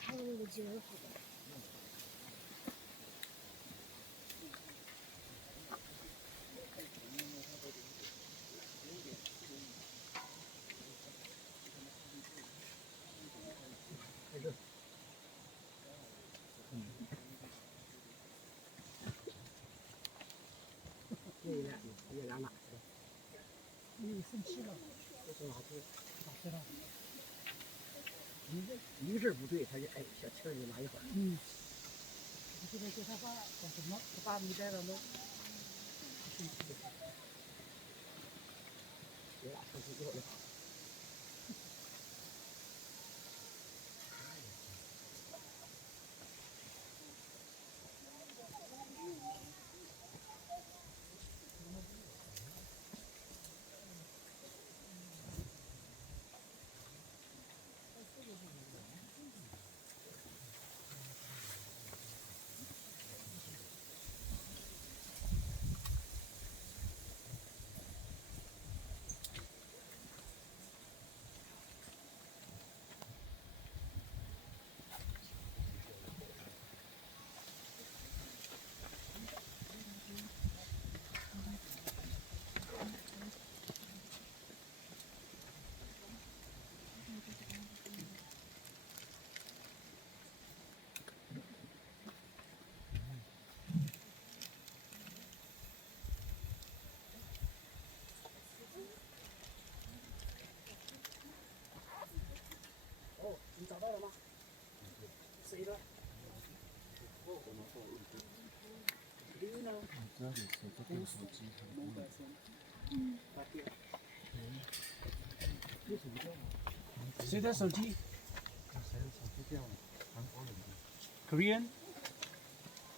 他的那个鸡肉好的。爷俩哪去了？你生气了？我说哪去？哪去了？一个字不对，他就哎小气儿就来一会儿。我现在叫他爸干什么？他爸没带了喽。爷俩生气一会儿就好了。哦，你找到了吗？谁的？驴呢？这里是这个手机很贵。谁的手机谁的手机掉了？韩国人的。 ？Korean